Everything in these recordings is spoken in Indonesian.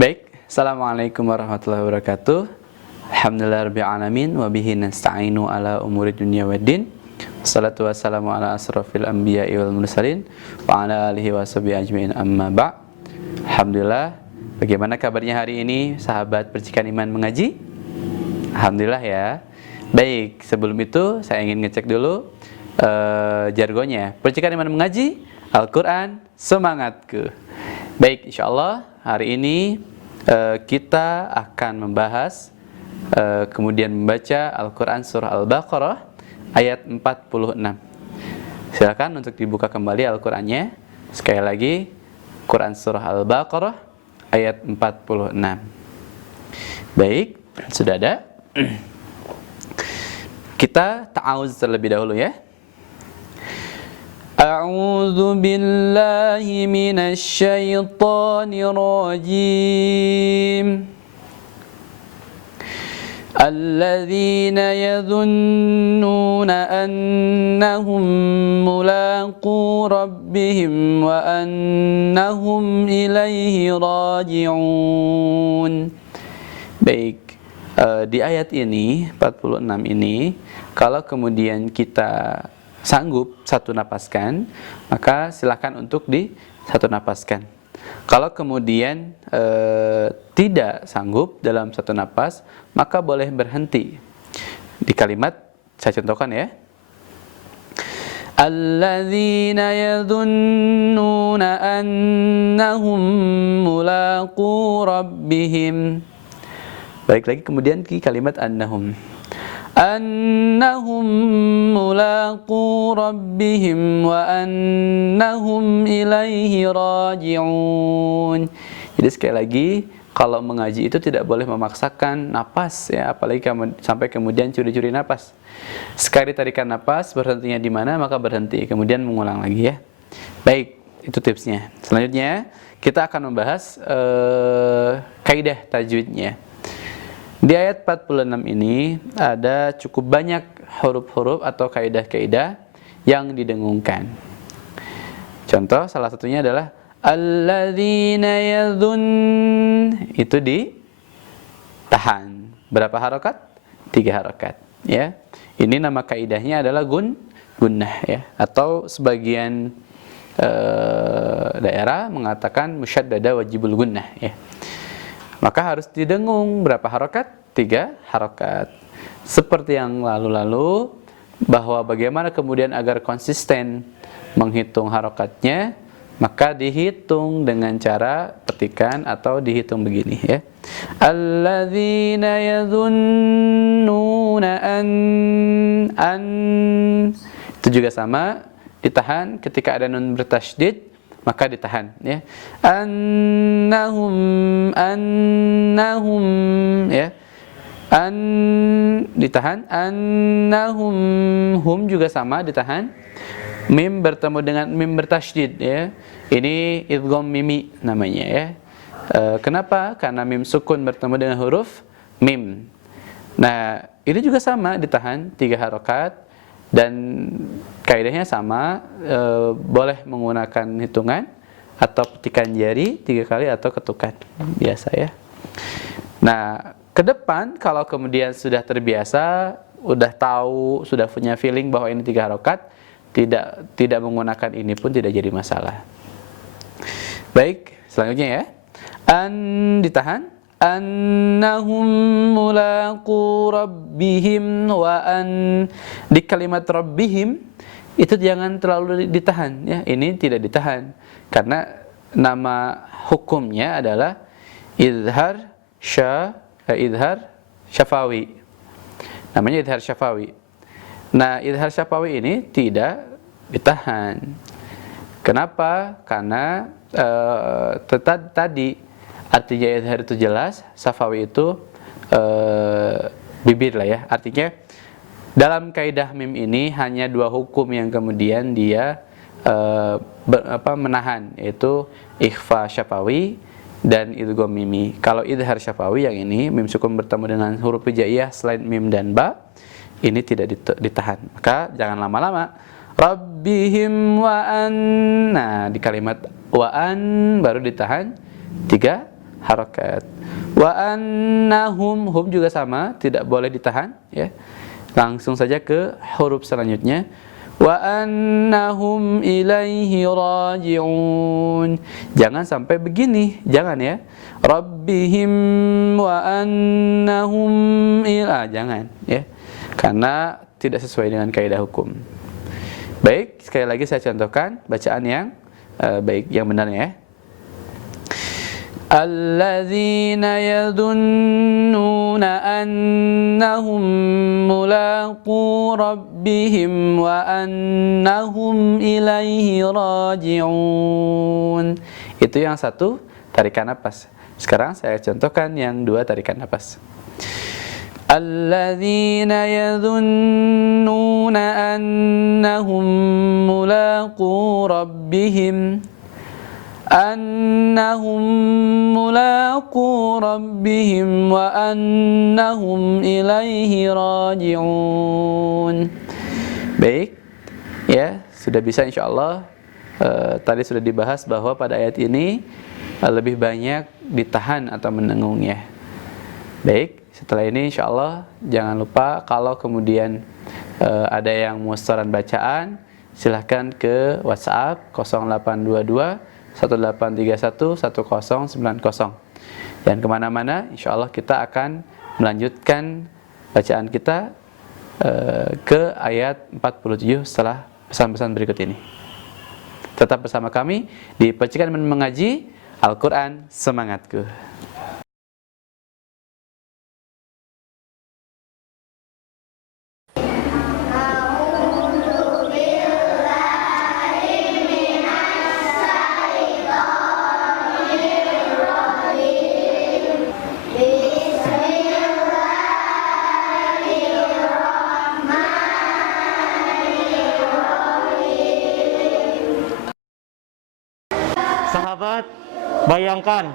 Baik, Assalamualaikum warahmatullahi wabarakatuh. Alhamdulillahirabbil alamin wa bihi nasta'inu ala umuri dunya waddin. Wassalatu wassalamu ala asrofil anbiya'i wal mursalin wa ala alihi washabihi ajmain, amma ba'. Alhamdulillah, bagaimana kabarnya hari ini sahabat Percikan Iman Mengaji? Alhamdulillah ya. Baik, sebelum itu saya ingin ngecek dulu jargonnya. Percikan Iman Mengaji, Al-Quran Semangatku. Baik, insyaallah hari ini kita akan membahas kemudian membaca Al-Quran Surah Al-Baqarah ayat 46. Silakan untuk dibuka kembali Al-Qurannya. Sekali lagi, Quran Surah Al-Baqarah ayat 46. Baik, sudah ada. Kita ta'awuz terlebih dahulu ya. A'udzu billahi minasy syaithanir rajim. Alladzina yadhunnuna annahum mulaqu rabbihim wa annahum ilaihi raji'un. Baik, di ayat ini 46 ini, kalau kemudian kita sanggup satu napaskan, maka silakan untuk di satu napaskan. Kalau kemudian tidak sanggup dalam satu napas, maka boleh berhenti di kalimat, saya contohkan ya. Alladzina yadhunnuna annahum mulaqu rabbihim. Balik lagi kemudian di kalimat annahum mulaqu rabbihim wa annahum ilaihi raji'un. Jadi sekali lagi, kalau mengaji itu tidak boleh memaksakan napas ya, apalagi sampai kemudian curi-curi napas. Sekali tarikan napas, berhentinya di mana maka berhenti, kemudian mengulang lagi ya. Baik, itu tipsnya. Selanjutnya kita akan membahas kaidah tajwidnya. Di ayat 46 ini ada cukup banyak huruf-huruf atau kaidah-kaidah yang didengungkan. Contoh salah satunya adalah alladzina yadhun, itu ditahan. Berapa harokat? 3 harokat ya. Ini nama kaidahnya adalah gunnah ya, atau sebagian daerah mengatakan musyaddada wajibul gunnah ya. Maka harus didengung berapa harokat? 3 harokat. Seperti yang lalu-lalu, bahwa bagaimana kemudian agar konsisten menghitung harokatnya, maka dihitung dengan cara petikan atau dihitung begini ya. Alladzina yadhunnuna an, itu juga sama, ditahan ketika ada nun bertasydid, maka ditahan ya. Annahum ya. Ditahan. Annahum, hum juga sama ditahan. Mim bertemu dengan mim bertasydid ya. Ini idgham mimi namanya ya. Kenapa? Karena mim sukun bertemu dengan huruf mim. Nah, ini juga sama ditahan 3 harokat. Dan kaidahnya sama, boleh menggunakan hitungan atau petikan jari 3 kali atau ketukan biasa ya. Nah, ke depan kalau kemudian sudah terbiasa, udah tahu, sudah punya feeling bahwa ini 3 harokat, tidak menggunakan ini pun tidak jadi masalah. Baik, selanjutnya ya. Ditahan. Annahum mulaqu rabbihim wa di kalimat rabbihim itu jangan terlalu ditahan ya. Ini tidak ditahan karena nama hukumnya adalah izhar syafawi. Namanya izhar syafawi. Nah, izhar syafawi ini tidak ditahan. Kenapa? Karena tadi artinya izhar itu jelas, syafawi itu bibir lah ya. Artinya dalam kaidah mim ini hanya 2 hukum yang kemudian dia menahan, yaitu ikhfa syafawi dan idgham mimi. Kalau izhar syafawi yang ini mim sukun bertemu dengan huruf hijaiyah selain mim dan ba, ini tidak ditahan. Maka jangan lama-lama. Rabbihim wa an. Nah, di kalimat wa an baru ditahan 3 harakat. Wa annahum, hum juga sama, tidak boleh ditahan ya. Langsung saja ke huruf selanjutnya. Wa annahum ilaihi raji'un. Jangan sampai begini, jangan ya. Rabbihim wa annahum jangan ya. Karena tidak sesuai dengan kaidah hukum. Baik, sekali lagi saya contohkan bacaan yang baik, yang benarnya ya. Alladzina yadhunnuna annahum mulaqu rabbihim wa annahum ilaihi raji'un. Itu yang satu, tarikan napas. Sekarang saya contohkan yang dua, tarikan napas. Alladzina yadhunnuna annahum mulaqu rabbihim wa annahum ilaihi raji'un. Baik, ya sudah bisa insyaallah. Tadi sudah dibahas bahwa pada ayat ini lebih banyak ditahan atau menengungnya. Baik, setelah ini insyaallah jangan lupa kalau kemudian ada yang mau saran bacaan, silahkan ke WhatsApp 0822 1831 1090. Dan kemana-mana insyaallah kita akan melanjutkan bacaan kita ke ayat 47 setelah pesan-pesan berikut ini. Tetap bersama kami di Percikan Iman Mengaji Al-Quran Semangatku. Sahabat, bayangkan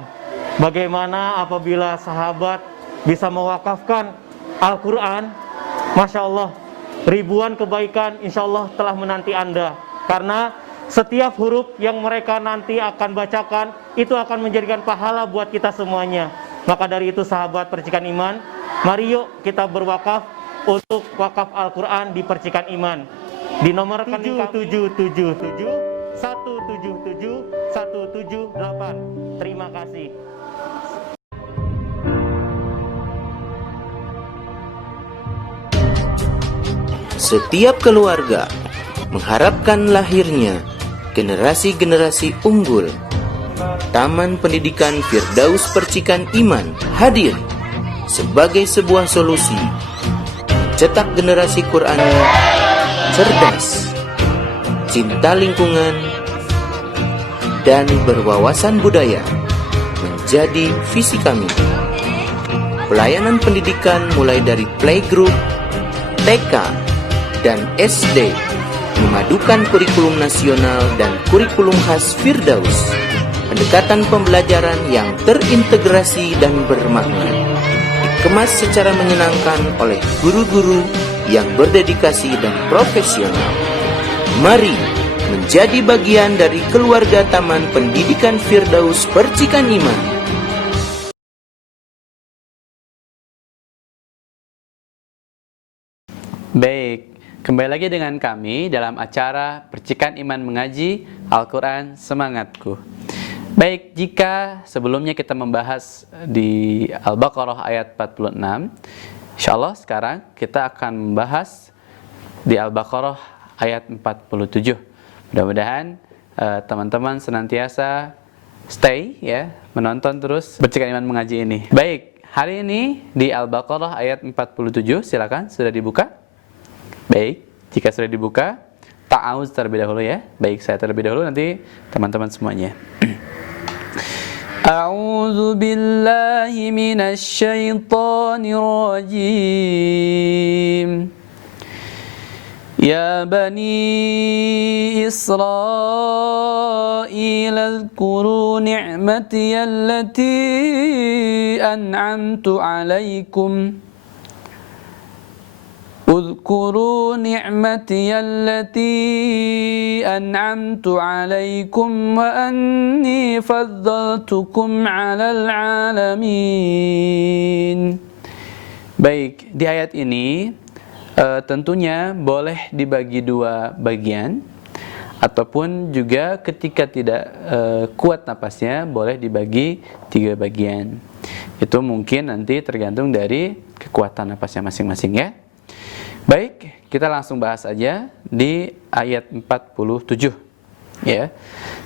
bagaimana apabila sahabat bisa mewakafkan Al-Quran. Masya Allah, ribuan kebaikan insya Allah telah menanti Anda. Karena setiap huruf yang mereka nanti akan bacakan itu akan menjadikan pahala buat kita semuanya. Maka dari itu sahabat Percikan Iman, mari yuk kita berwakaf untuk wakaf Al-Quran di Percikan Iman. Di nomor rekening 777 177 178. Terima kasih. Setiap keluarga mengharapkan lahirnya generasi-generasi unggul. Taman Pendidikan Firdaus Percikan Iman hadir sebagai sebuah solusi cetak generasi Qur'ani cerdas, cinta lingkungan, dan berwawasan budaya menjadi visi kami. Pelayanan pendidikan mulai dari playgroup, TK, dan SD, memadukan kurikulum nasional dan kurikulum khas Firdaus. Pendekatan pembelajaran yang terintegrasi dan bermakna, dikemas secara menyenangkan oleh guru-guru yang berdedikasi dan profesional. Mari menjadi bagian dari keluarga Taman Pendidikan Firdaus Percikan Iman. Baik, kembali lagi dengan kami dalam acara Percikan Iman Mengaji Al-Quran Semangatku. Baik, jika sebelumnya kita membahas di Al-Baqarah ayat 46, insyaallah sekarang kita akan membahas di Al-Baqarah ayat 47. Mudah-mudahan teman-teman senantiasa stay ya, menonton terus Percikan Iman Mengaji ini. Baik, hari ini di Al-Baqarah ayat 47, silakan sudah dibuka. Baik, jika sudah dibuka, ta'awuz terlebih dahulu ya. Baik, saya terlebih dahulu, nanti teman-teman semuanya. A'udzu billahi minasy syaithanir rajim. Ya bani Israil اذكروا نعمتي التي أنعمت عليكم Udhkuru ni'mati allati an'amtu 'alaikum wa anni faddaltukum 'alal 'alamin. Baik, di ayat ini tentunya boleh dibagi dua bagian, ataupun juga ketika tidak kuat napasnya boleh dibagi 3 bagian. Itu mungkin nanti tergantung dari kekuatan napasnya masing-masing ya. Baik, kita langsung bahas aja di ayat 47 ya.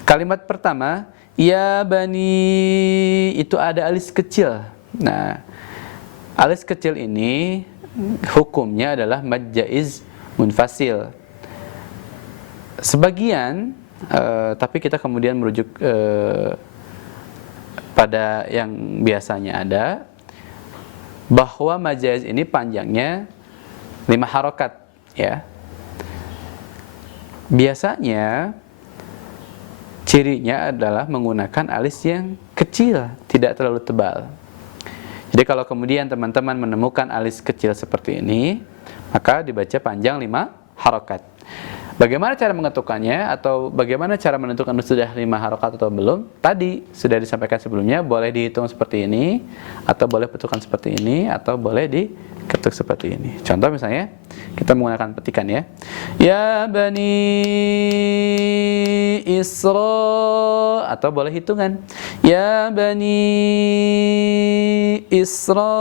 Kalimat pertama, ya bani, itu ada alis kecil. Nah, alis kecil ini hukumnya adalah mad jaiz munfasil. Sebagian, tapi kita kemudian merujuk pada yang biasanya ada, bahwa mad jaiz ini panjangnya 5 harokat ya. Biasanya cirinya adalah menggunakan alis yang kecil, tidak terlalu tebal. Jadi kalau kemudian teman-teman menemukan alis kecil seperti ini, maka dibaca panjang 5 harokat. Bagaimana cara mengetukannya, atau bagaimana cara menentukan sudah 5 harokat atau belum? Tadi sudah disampaikan sebelumnya, boleh dihitung seperti ini, atau boleh petukan seperti ini, atau boleh diketuk seperti ini. Contoh misalnya, kita menggunakan petikan ya. Ya bani Isra, atau boleh hitungan. Ya bani Isra.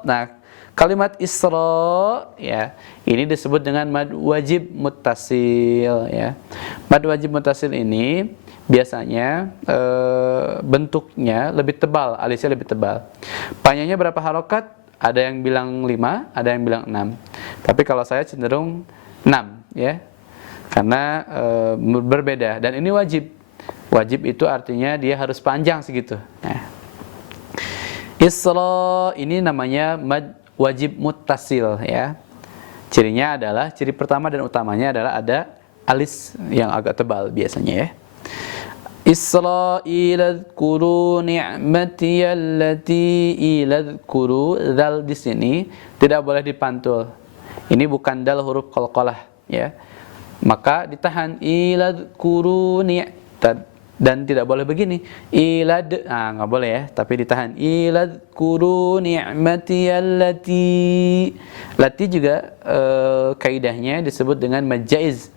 Nah, kalimat Isra ya, ini disebut dengan mad wajib muttasil ya. Mad wajib muttasil ini biasanya bentuknya lebih tebal, alisnya lebih tebal. Panjangnya berapa harokat? Ada yang bilang 5, ada yang bilang 6. Tapi kalau saya cenderung 6 ya. Karena berbeda, dan ini wajib. Wajib itu artinya dia harus panjang segitu. Nah, Isra ini namanya mad wajib muttasil ya. Cirinya adalah, ciri pertama dan utamanya adalah ada alis yang agak tebal biasanya ya. Isra'il adhkuru ni'mati allati iladhkuru. Dal di sini tidak boleh dipantul. Ini bukan dal huruf qalqalah ya. Maka ditahan iladhkuru dan tidak boleh begini ilad, nggak boleh ya, tapi ditahan iladhkuru ni'mati allati. Lati juga kaidahnya disebut dengan mad jaiz.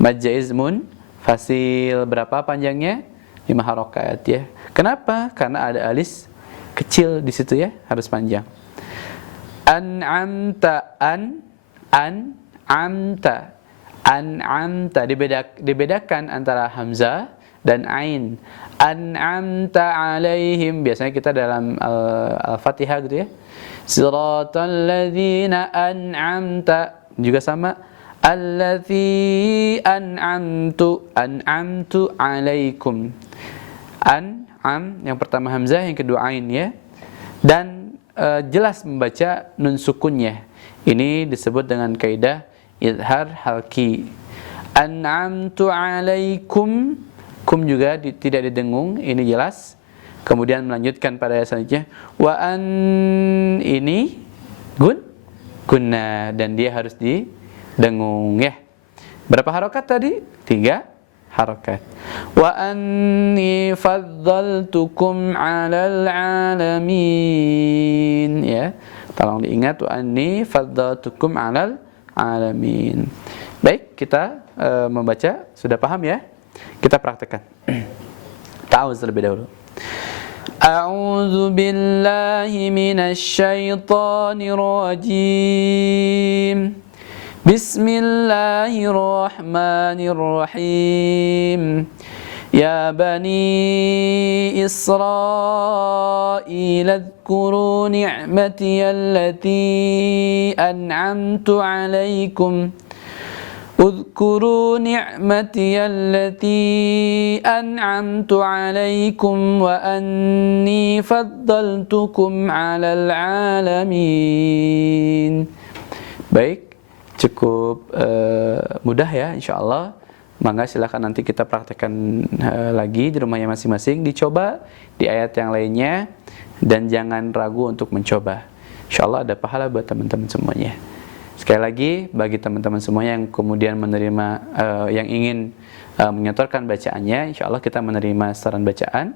Mad jaiz munfasil. Berapa panjangnya? 5 harokat ya. Kenapa? Karena ada alis kecil di situ ya, harus panjang. An'amta, an'amta dibedakan antara hamzah dan ain. An'amta alaihim, biasanya kita dalam Al-Fatihah gitu ya. Siratal ladzina an'amta, juga sama. Alladzi an'amtu alaikum. An'am yang pertama hamzah, yang kedua ain ya. Dan jelas membaca nun sukunnya. Ini disebut dengan kaidah izhar halki. An'amtu alaikum, kum juga tidak didengung, ini jelas. Kemudian melanjutkan pada ayat selanjutnya, wa an, ini gunna, dan dia harus didengung ya. Berapa harokat tadi? 3 harokat. Wa anni faddaltukum 'alal 'alamin ya. Tolong diingat, wa anni faddaltukum 'alal 'alamin. Baik, kita membaca sudah paham ya? Kita praktekkan. Ta'awuz terlebih dahulu. A'udzu billahi minasy syaithanir rajim. Bismillahirrahmanirrahim. Ya bani Israil adhkuru ni'mati allati an'amtu 'alaikum. Udhkuru ni'mati allati an'amtu 'alaikum wa anni faddaltukum 'alal 'alamin. Baik, cukup mudah ya insyaallah. Maka silakan nanti kita praktekkan lagi di rumahnya masing-masing, dicoba di ayat yang lainnya, dan jangan ragu untuk mencoba. insyaallah ada pahala buat teman-teman semuanya. Sekali lagi, bagi teman-teman semuanya yang kemudian menerima, yang ingin menyetorkan bacaannya, insyaallah kita menerima setoran bacaan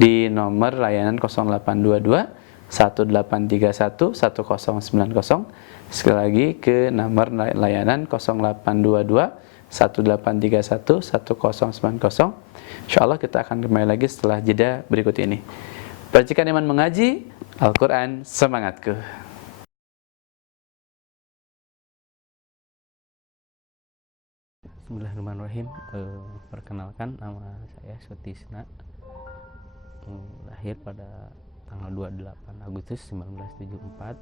di nomor layanan 0822 1831 1090. Sekali lagi ke nomor layanan 0822 1831 1090. Insyaallah kita akan kembali lagi setelah jeda berikut ini. Percikan iman mengaji Al-Quran semangatku. Bismillahirrahmanirrahim. Perkenalkan, nama saya Sutisna, lahir pada tanggal 28 Agustus 1974.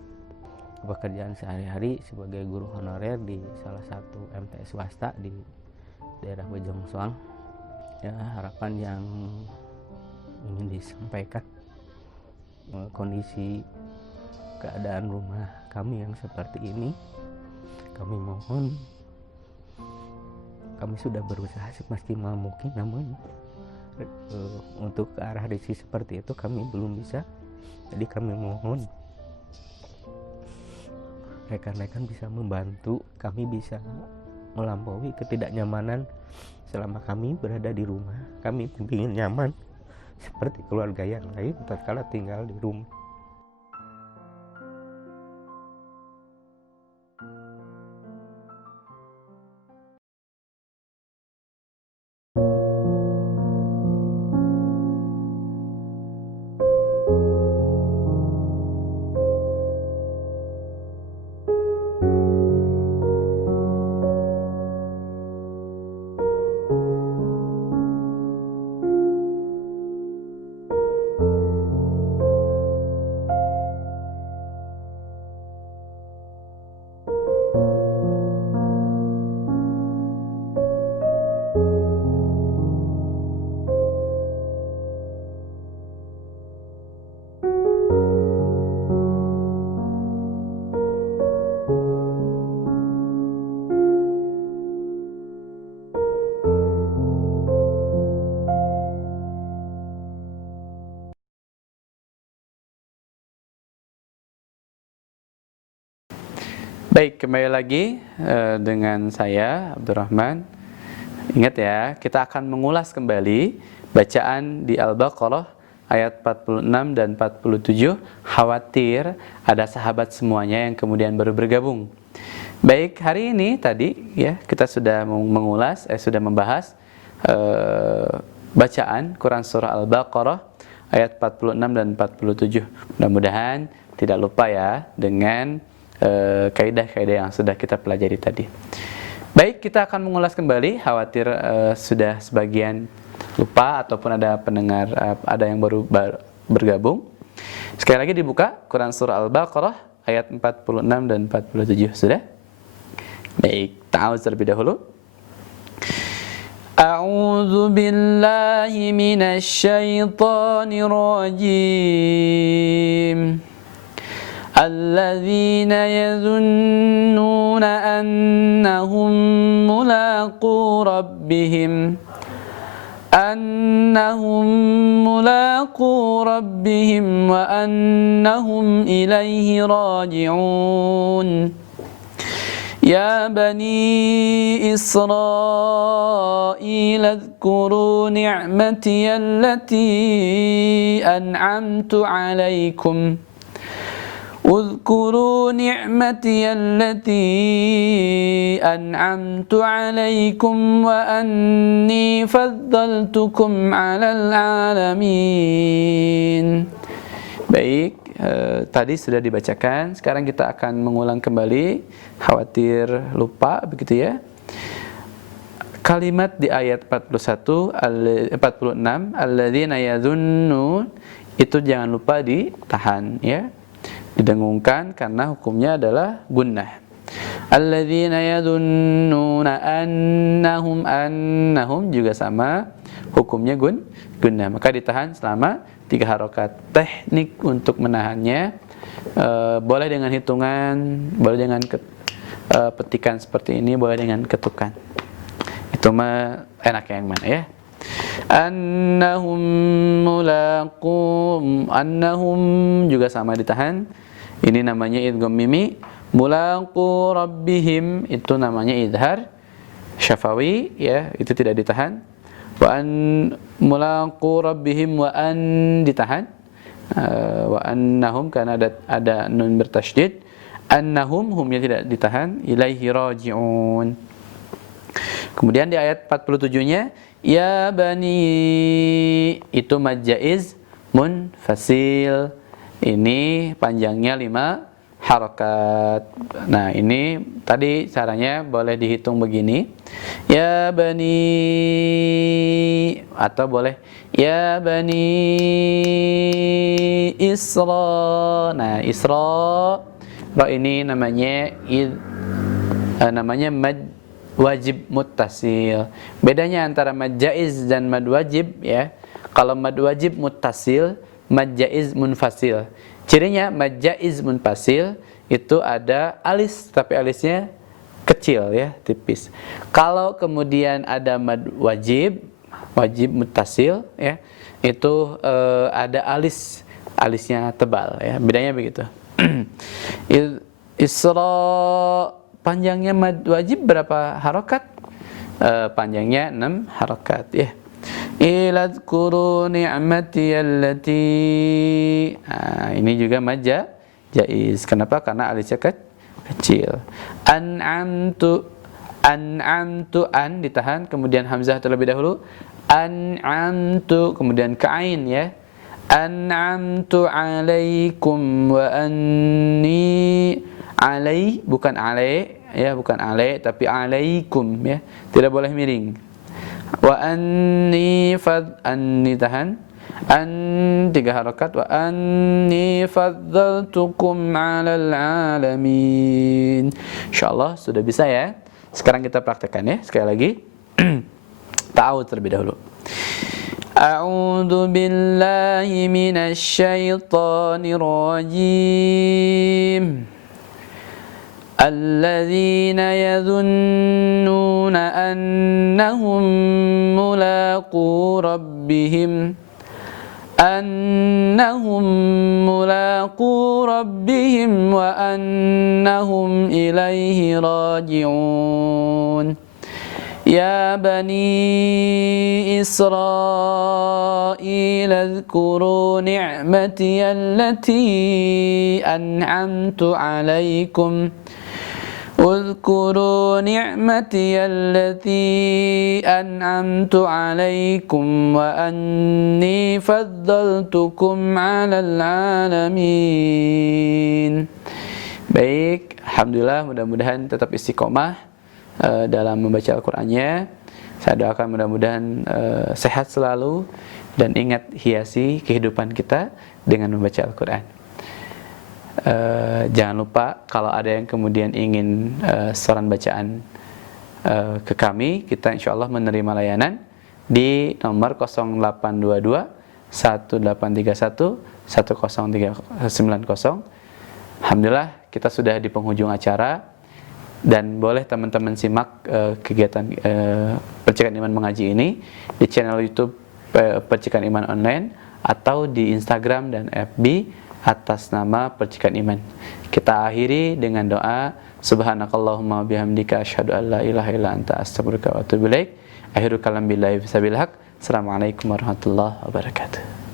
Pekerjaan sehari-hari sebagai guru honorer di salah satu MTS swasta di daerah Bojong Soang. Ya, harapan yang ingin disampaikan, kondisi keadaan rumah kami yang seperti ini, kami mohon, kami sudah berusaha semaksimal mungkin, namun untuk ke arah risiko seperti itu kami belum bisa. Jadi kami mohon rekan-rekan bisa membantu kami bisa melampaui ketidaknyamanan selama kami berada di rumah. Kami ingin nyaman seperti keluarga yang lain tatkala tinggal di rumah. Baik, kembali lagi dengan saya Abdurrahman. Ingat ya, kita akan mengulas kembali bacaan di Al-Baqarah ayat 46 dan 47. Khawatir ada sahabat semuanya yang kemudian baru bergabung. Baik, hari ini tadi ya kita sudah mengulas, sudah membahas bacaan Quran surah Al-Baqarah ayat 46 dan 47. Mudah-mudahan tidak lupa ya dengan kaidah-kaidah yang sudah kita pelajari tadi. Baik, kita akan mengulas kembali. Khawatir sudah sebagian lupa ataupun ada pendengar ada yang baru bergabung. Sekali lagi dibuka Quran surah Al-Baqarah ayat 46 dan 47. Sudah? Baik, ta'awudz terlebih dahulu. A'udzu billahi minasy syaithanir rajim. الذين يظنون أنهم ملاقو ربهم وأنهم إليه راجعون يا بني إسرائيل اذكروا نعمتي التي أنعمت عليكم اذكروا نعمتي التي أنعمت عليكم وأني فضلتكم على العالمين. Baik, tadi sudah dibacakan. Sekarang kita akan mengulang kembali. Khawatir lupa begitu ya. Kalimat di ayat 46 alladzina yadhunnun, itu jangan lupa ditahan ya. Didengungkan karena hukumnya adalah gunnah. Alladzina yadhunnuna annahum juga sama hukumnya gunnah. Maka ditahan selama 3 harokat. Teknik untuk menahannya boleh dengan hitungan, boleh dengan petikan seperti ini, boleh dengan ketukan. Itu mah enaknya yang mana ya? Annahum mulaqum, annahum juga sama ditahan. Ini namanya idgham mimi. Mulaqu rabbihim itu namanya idhar syafawi, ya, itu tidak ditahan. Wa an mulaqu rabbihim, wa an ditahan. Wa annahum, karena ada nun bertasydid. Annahum, humnya tidak ditahan. Ilaihi raji'un. Kemudian di ayat 47-nya, ya bani, itu mad jaiz munfasil. Ini panjangnya 5 harakat. Nah, ini tadi caranya boleh dihitung begini. Ya bani, atau boleh ya bani Isra. Nah, Isra, ra ini namanya mad wajib muttasil. Bedanya antara mad jaiz dan mad wajib, ya. Kalau mad wajib muttasil, mad jaiz munfasil. Cirinya mad jaiz munfasil itu ada alis, tapi alisnya kecil, ya, tipis. Kalau kemudian ada mad wajib muttasil, ya, itu ada alisnya tebal, ya. Bedanya begitu. Isra, panjangnya mad wajib berapa harokat? Panjangnya 6 harokat, ya. Iladzkuru ni'mati allati. Nah, ini juga mad jaiz. Kenapa? Karena alisnya kecil. An'amtu, an ditahan, kemudian hamzah terlebih dahulu. An'amtu, kemudian ke ain, ya. An'amtu alaikum wa anni alai, bukan alai, ya, bukan alai, tapi alaikum, ya, tidak boleh miring. Wa anni tahan, an 3 harakat. Wa anni faddaltukum 'alal 'alamin. Insyaallah sudah bisa, ya. Sekarang kita praktekkan, ya, sekali lagi. Ta'awudz terlebih dahulu. A'udzu billahi minasy syaithanir rajim. الذين يظنون أنهم ملاقو ربهم وأنهم إليه راجعون يا بني إسرائيل اذكروا نعمتي التي أنعمت عليكم اذكروا نعمتي التي أنعمت عليكم وأني فضلتكم على العالمين. Baik, alhamdulillah, mudah-mudahan tetap istiqomah dalam membaca Al-Qur'annya. Saya doakan mudah-mudahan sehat selalu dan ingat hiasi kehidupan kita dengan membaca Al-Qur'an. Jangan lupa kalau ada yang kemudian ingin saran bacaan ke kami, kita insyaallah menerima layanan di nomor 0822 1831 10390. Alhamdulillah, kita sudah di penghujung acara, dan boleh teman-teman simak kegiatan Percikan Iman Mengaji ini di channel YouTube Percikan Iman Online atau di Instagram dan FB atas nama Percikan Iman. Kita akhiri dengan doa, subhanakallahumma bihamdika asyhadu an la ilaha illa anta astaghfiruka wa atubu ilaik. Akhirul kalam billahi fisabilillah. Assalamualaikum warahmatullahi wabarakatuh.